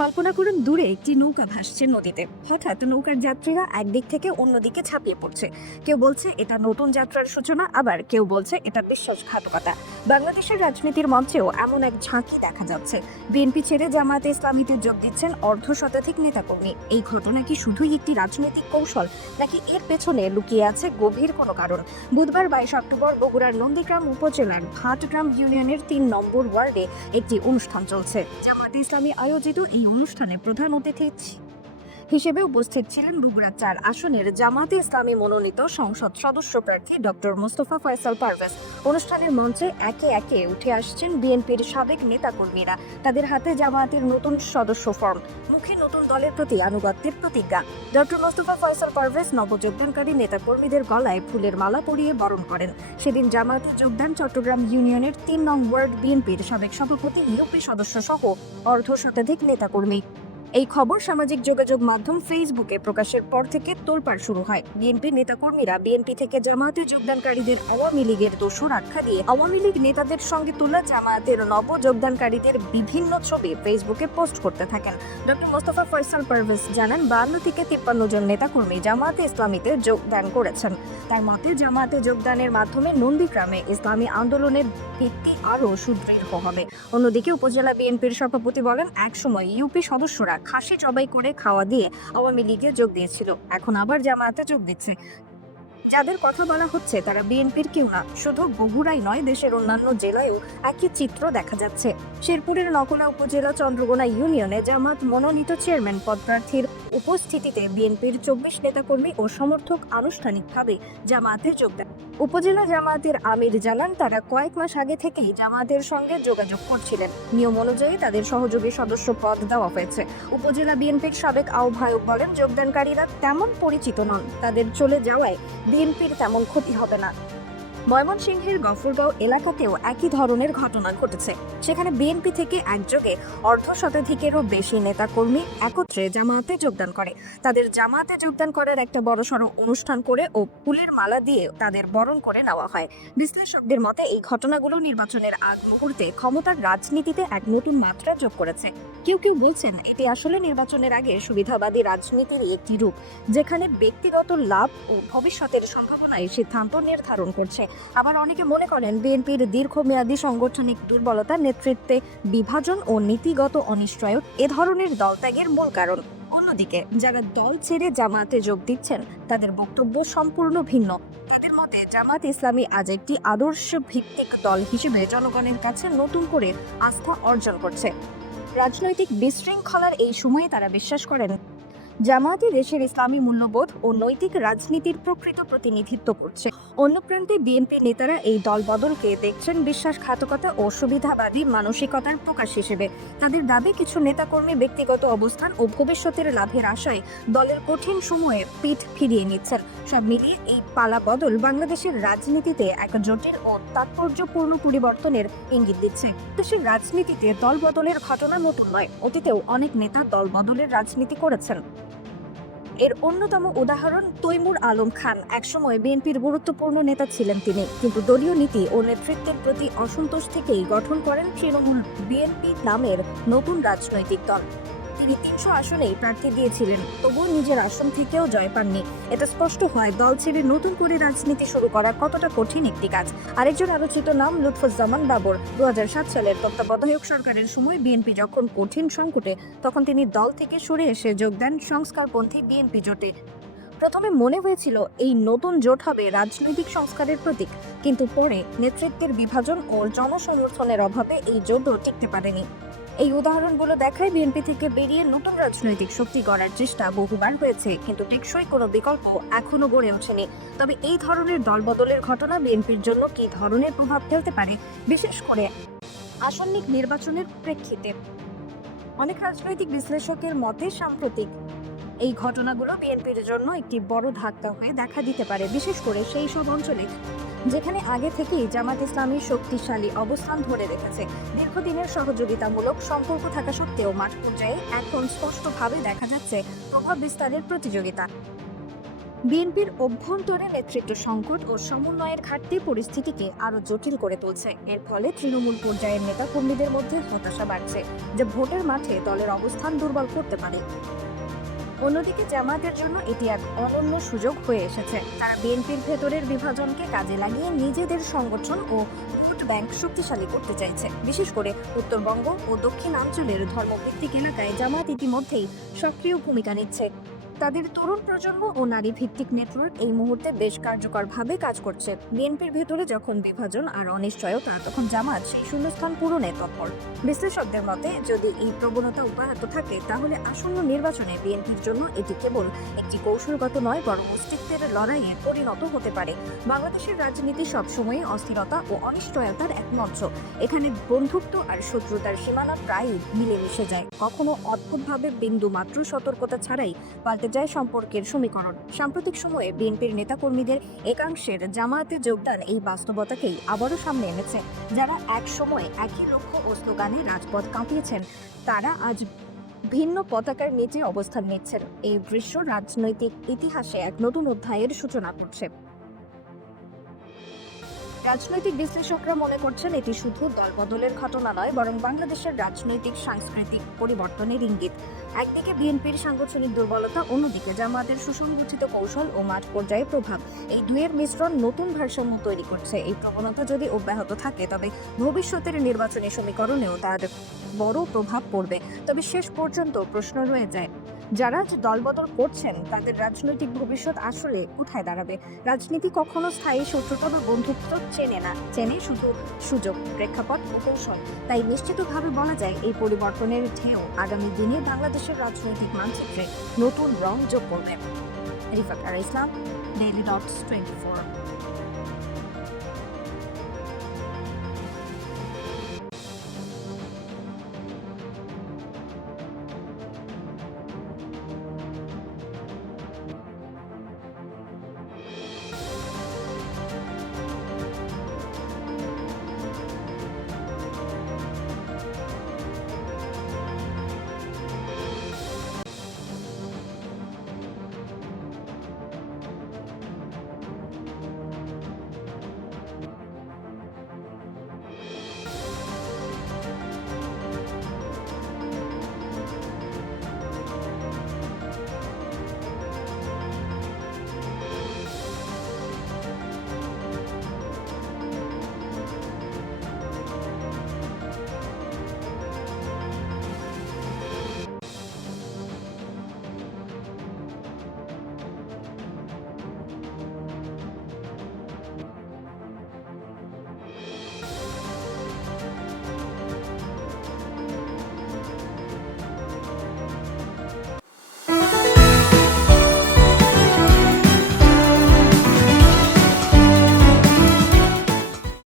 কল্পনা করুন, দূরে একটি নৌকা ভাসছে নদীতে। হঠাৎ নৌকার যাত্রীরা একদিক থেকে অন্যদিকে ঝাঁপিয়ে পড়ছে। কেউ বলছে এটা নতুন যাত্রার সূচনা, আবার কেউ বলছে এটা বিশ্বাসঘাতকতা। বাংলাদেশের রাজনীতির মঞ্চেও এমন এক ঝাঁকি দেখা যাচ্ছে। বিএনপি ছেড়ে জামায়াতে ইসলামীতে যোগ দিচ্ছেন অর্ধশতাধিক নেতাকর্মী। এই ঘটনা কি শুধুই একটি রাজনৈতিক কৌশল, নাকি এর পেছনে লুকিয়ে আছে গভীর কোনো কারণ? বুধবার 22 অক্টোবর বগুড়ার নন্দীগ্রাম উপজেলার ভাটগ্রাম ইউনিয়নের 3 নম্বর ওয়ার্ডে একটি অনুষ্ঠান চলছে। জামায়াতে ইসলামী আয়োজিত এই অনুষ্ঠানে প্রধান অতিথি হিসেবে উপস্থিত ছিলেন বগুড়া 4 আসনের জামায়াতে ইসলামী মনোনীত সংসদ সদস্য প্রার্থী ডক্টর মোস্তফা ফয়সাল পারভেজ। অনুষ্ঠানের মঞ্চে একে একে উঠে আসছেন বিএনপির সাবেক নেতাকর্মীরা। তাদের হাতে জামায়াতের নতুন সদস্য ফর্ম, মুখে নতুন দলের প্রতি আনুগত্যের প্রতিজ্ঞা। ডক্টর মোস্তফা ফয়সাল পারভেজ নবযোগদানকারী নেতাকর্মীদের গলায় ফুলের মালা পরিয়ে বরণ করেন। সেদিন জামায়াতে যোগদান চট্টগ্রাম ইউনিয়নের 3 নং ওয়ার্ড বিএনপির সাবেক সভাপতি, ইউপি সদস্য সহ অর্ধশতাধিক নেতাকর্মী। এই খবর সামাজিক যোগাযোগ মাধ্যম ফেসবুকে প্রকাশের পর থেকে তোলপাড় শুরু হয়। বিএনপি নেতাকর্মীরা বিএনপি থেকে জামায়াতে যোগদানকারীদের আওয়ামী লীগের দোসর আখ্যা দিয়ে আওয়ামী লীগ নেতাদের সঙ্গে তোলা জামায়াতের নব যোগদানকারীদের বিভিন্ন ছবি ফেসবুকে পোস্ট করতে থাকেন। ডক্টর মোস্তফা ফয়সাল পারভেজ জানান, 52 থেকে 53 জন নেতাকর্মী জামায়াতে ইসলামীতে যোগদান করেছেন। তার মতে, জামায়াতে যোগদানের মাধ্যমে নন্দীগ্রামে ইসলামী আন্দোলনের ভিত্তি আরও সুদৃঢ় হবে। অন্যদিকে উপজেলা বিএনপির সভাপতি বলেন, একসময় ইউপি সদস্যরা খাসি জবাই করে খাওয়া দিয়ে আওয়ামী লীগে যোগ দিয়েছিল, এখন আবার জামায়াতে যোগ দিচ্ছে। যাদের কথা বলা হচ্ছে তারা বিএনপির কেউ না। শুধু বগুড়াই নয়, দেশের অন্যান্য জেলায়ও একই চিত্র দেখা যাচ্ছে। শেরপুরের নকলা উপজেলা চন্দ্রগোনা ইউনিয়নে জামায়াত মনোনীত চেয়ারম্যান পদপ্রার্থীর উপস্থিতিতে বিএনপির 24 নেতাকর্মী ও সমর্থক আনুষ্ঠানিকভাবে জামায়াতে যোগ দেন। উপজেলা জামায়াতের আমির জানান, তারা কয়েক মাস আগে থেকেই জামায়াতের সঙ্গে যোগাযোগ করছিলেন। নিয়ম অনুযায়ী তাদের সহযোগী সদস্য পদ দেওয়া হয়েছে। উপজেলা বিএনপির সাবেক আহ্বায়ক বলেন, যোগদানকারীরা তেমন পরিচিত নন, তাদের চলে যাওয়ায় বিএনপির তেমন ক্ষতি হবে না। ময়মনসিংহের গফরগাঁও এলাকাতেও একই ধরনের ঘটনা ঘটেছে। সেখানে বিএনপি থেকে একযোগে অর্ধশতাধিকেরও বেশি নেতাকর্মী একত্রে জামায়াতে যোগদান করে। তাদের জামায়াতে যোগদান করার একটা বড়সড় অনুষ্ঠান করে ও ফুলের মালা দিয়ে তাদের বরণ করে নেওয়া হয়। বিশ্লেষকদের মতে এই ঘটনাগুলো নির্বাচনের আগ মুহূর্তে ক্ষমতার রাজনীতিতে এক নতুন মাত্রা যোগ করেছে। কেউ কেউ বলছেন, এটি আসলে নির্বাচনের আগে সুবিধাবাদী রাজনীতির একটি রূপ, যেখানে ব্যক্তিগত লাভ ও ভবিষ্যতের সম্ভাবনায় সিদ্ধান্ত নির্ধারণ করছে। আবার অনেকে মনে করেন, বিএনপির দীর্ঘমেয়াদী সাংগঠনিক দুর্বলতা, নেতৃত্বে বিভাজন ও নীতিগত অনিশ্চয়তা এ ধরনের দলত্যাগের মূল কারণ। অন্যদিকে যারা দল ছেড়ে জামায়াতে যোগ দিচ্ছেন তাদের বক্তব্য সম্পূর্ণ ভিন্ন। তাদের মতে, জামায়াত ইসলামী আজ একটি আদর্শ ভিত্তিক দল হিসেবে জনগণের কাছে নতুন করে আস্থা অর্জন করছে। রাজনৈতিক বিশৃঙ্খলার এই সময়ে তারা বিশ্বাস করেন, জামায়াতে দেশের ইসলামী মূল্যবোধ ও নৈতিক রাজনীতির প্রকৃত প্রতিনিধিত্ব করছে। অন্য প্রান্তে বিএনপি নেতারা এই দল বদলকে দেখছেন বিশ্বাসঘাতকতা ও সুবিধাবাদী মানসিকতার প্রকাশ হিসেবে। তাদের দাবি, কিছু নেতাকর্মী ব্যক্তিগত অবস্থান ও ভবিষ্যতের লাভের আশায় দলের কঠিন সময়ে পিঠ ফিরিয়ে নিচ্ছেন। সব মিলিয়ে এই পালা বদল বাংলাদেশের রাজনীতিতে এক জটিল ও তাৎপর্যপূর্ণ পরিবর্তনের ইঙ্গিত দিচ্ছে। দেশের রাজনীতিতে দল বদলের ঘটনা নতুন নয়, অতীতেও অনেক নেতা দল বদলের রাজনীতি করেছেন। এর অন্যতম উদাহরণ তৈমুর আলম খান। একসময় বিএনপির গুরুত্বপূর্ণ নেতা ছিলেন তিনি, কিন্তু দলীয় নীতি ও নেতৃত্বের প্রতি অসন্তোষ থেকেই গঠন করেন তৃণমূল বিএনপি নামের নতুন রাজনৈতিক দল। তিনি 300 আসনেই প্রার্থী দিয়েছিলেন, তবুও নিজের আসন থেকেও জয় পাননি। এটা স্পষ্ট হয় দল ছেড়ে নতুন করে রাজনীতি শুরু করা কতটা কঠিন একটি কাজ। আরেকজন আলোচিত নাম লুৎফুজ্জামান বাবর। 2007 সালের তত্ত্বাবধায়ক সরকারের সময় বিএনপি যখন কঠিন সংকটে, তখন তিনি দল থেকে সরে এসে যোগ দেন সংস্কারপন্থী বিএনপি জোটে। প্রথমে মনে হয়েছিল এই নতুন জোট হবে রাজনৈতিক সংস্কারের প্রতীক, কিন্তু পরে নেতৃত্বের বিভাজন ও জনসমর্থনের অভাবে এই জোটও টিকতে পারেনি। এই উদাহরণগুলো দেখায়, বিএনপি থেকে বেরিয়ে নতুন রাজনৈতিক শক্তি গড়ার চেষ্টা বহুবার হয়েছে, কিন্তু টেকসই কোনো বিকল্প এখনো গড়ে ওঠেনি। তবে এই ধরনের দলবদলের ঘটনা বিএনপির জন্য কী ধরনের প্রভাব ফেলতে পারে, বিশেষ করে আসন্নিক নির্বাচনের প্রেক্ষিতে? অনেক রাজনৈতিক বিশ্লেষকের মতে, সাম্প্রতিক এই ঘটনাগুলো বিএনপির জন্য একটি বড় ধাক্কা হয়ে দেখা দিতে পারে, বিশেষ করে সেই সব অঞ্চলে যেখানে আগে থেকেই জামাত ইসলামী শক্তিশালী অবস্থান ধরে রেখেছে। দীর্ঘদিনের সহযোগিতামূলক সম্পর্ক থাকা সত্ত্বেও মাঠ পর্যায়ে এখন স্পষ্টভাবে দেখা যাচ্ছে প্রভাব বিস্তারের প্রতিযোগিতা। বিএনপির অভ্যন্তরে নেতৃত্ব সংকট ও সমন্বয়ের ঘাটতি পরিস্থিতিকে আরো জটিল করে তুলছে। এর ফলে তৃণমূল পর্যায়ের নেতাকর্মীদের মধ্যে হতাশা বাড়ছে, যা ভোটের মাঠে দলের অবস্থান দুর্বল করতে পারে। অন্যদিকে জামায়াতের জন্য এটি এক অনন্য সুযোগ হয়ে এসেছে। তারা বিএনপির ভেতরের বিভাজনকে কাজে লাগিয়ে নিজেদের সংগঠন ও ভোট ব্যাংক শক্তিশালী করতে চাইছে। বিশেষ করে উত্তরবঙ্গ ও দক্ষিণাঞ্চলের ধর্মভিত্তিক এলাকায় জামায়াত ইতিমধ্যেই সক্রিয় ভূমিকা নিচ্ছে। তাদের তরুণ প্রজন্ম ও নারী ভিত্তিক নেটওয়ার্ক এই মুহূর্তে বেশ কার্যকরভাবে কাজ করছে। বিএনপির ভেতরে যখন বিভাজন আর অনিশ্চয়তা, তখন জামাত সেই শূন্যস্থান পূরণে তৎপর। বিশ্লেষকদের মতে, যদি এই প্রবণতা অব্যাহত থাকে, তাহলে আসন্ন নির্বাচনে বিএনপির জন্য এটি কেবল একটি কৌশলগত নয়, বরং অস্তিত্বের লড়াইয়ে পরিণত হতে পারে। বাংলাদেশের রাজনীতি সবসময় অস্থিরতা ও অনিশ্চয়তার এক মঞ্চ। এখানে বন্ধুত্ব আর শত্রুতার সীমানা প্রায়ই মিলেমিশে যায়, কখনো অদ্ভুতভাবে বিন্দু মাত্র সতর্কতা ছাড়াই পাল্টে যায় সম্পর্কের সমীকরণ। সাম্প্রতিক সময়ে বিএনপির নেতাকর্মীদের একাংশের জামায়াতে যোগদান এই বাস্তবতাকেই আবারও সামনে এনেছে। যারা এক সময় একই লক্ষ্য ও স্লোগানে রাজপথ কাঁপিয়েছেন, তারা আজ ভিন্ন পতাকার নিচে অবস্থান নিচ্ছেন। এই দৃশ্য রাজনৈতিক ইতিহাসে এক নতুন অধ্যায়ের সূচনা করছে। রাজনৈতিক বিশ্লেষকরা মনে করছেন, এটি শুধু দলবদলের ঘটনা নয়, বরং বাংলাদেশের রাজনৈতিক সাংস্কৃতিক পরিবর্তনের ইঙ্গিত। একদিকে বিএনপির সাংগঠনিক দুর্বলতা, অন্যদিকে জামায়াতের সুসংগঠিত কৌশল ও মাঠ পর্যায়ে প্রভাব, এই দুয়ের মিশ্রণ নতুন ভারসাম্য তৈরি করছে। এই প্রবণতা যদি অব্যাহত থাকে, তবে ভবিষ্যতের নির্বাচনী সমীকরণেও তার বড় প্রভাব পড়বে। তবে শেষ পর্যন্ত প্রশ্ন রয়ে যায়, যারা যে দলবদল করছেন, তাদের রাজনৈতিক ভবিষ্যৎ আসলে কোথায় দাঁড়াবে? রাজনীতি কখনো স্থায়ী শত্রুতা বা বন্ধুত্ব চেনে না, চেনে শুধু সুযোগ, প্রেক্ষাপট ও কৌশল। তাই নিশ্চিতভাবে বলা যায়, এই পরিবর্তনের ঢেউ আগামী দিনে বাংলাদেশের রাজনৈতিক মানচিত্রে নতুন রং যোগ করবে। রিফাত আর ইসলাম, ডেইলি ডটস 24।